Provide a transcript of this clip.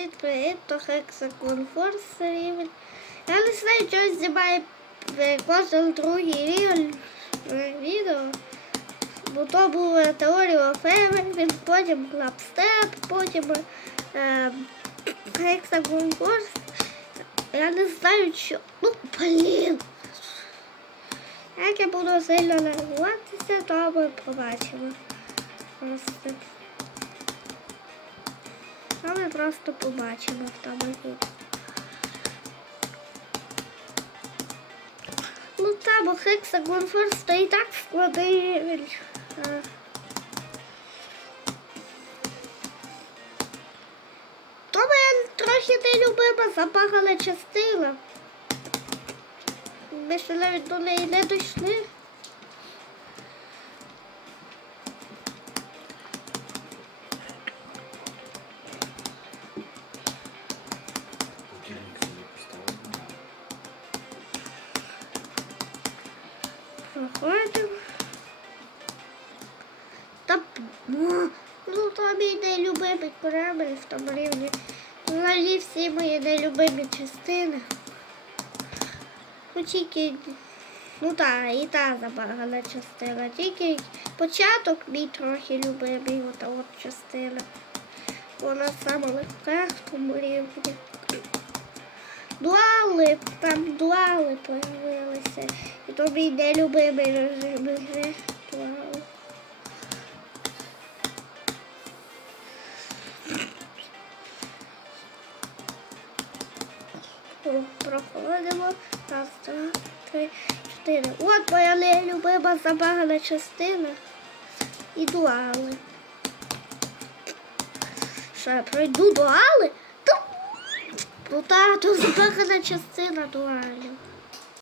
Привіт, привіт, то Hexagon Force рівень. Я не знаю, що знімає е, кожен другий рівень е, відео. Бо то була теорія Февер, потім клапстеп, потім е, Hexagon Force. Я не знаю, що. Ну, блін. Як я буду сильно нервуватися, то ми побачимо. Просто. То ми просто побачимо в тому відео. Ну там у Hexagon Force то і так. Е, То ми трохи не любимо запахала частина. Ми ще навіть до неї не дійшли. Проходимо. Та ну, ну то мій нелюбимий корабль в тому рівні. Взагалі всі мої нелюбимі частини. Ну тільки, ну так, і та забагана частина. Тільки початок мій трохи любимий, ота от частина. Вона сама легка в тому рівні. Дуали, там дуали появилися. І то мій нелюбимий режим гри. Дуали. Проходимо. Раз, два, три, чотири. От моя нелюбима забагана частина. І дуали. Що я пройду дуали? Ну так, тут забагана частина дуалів.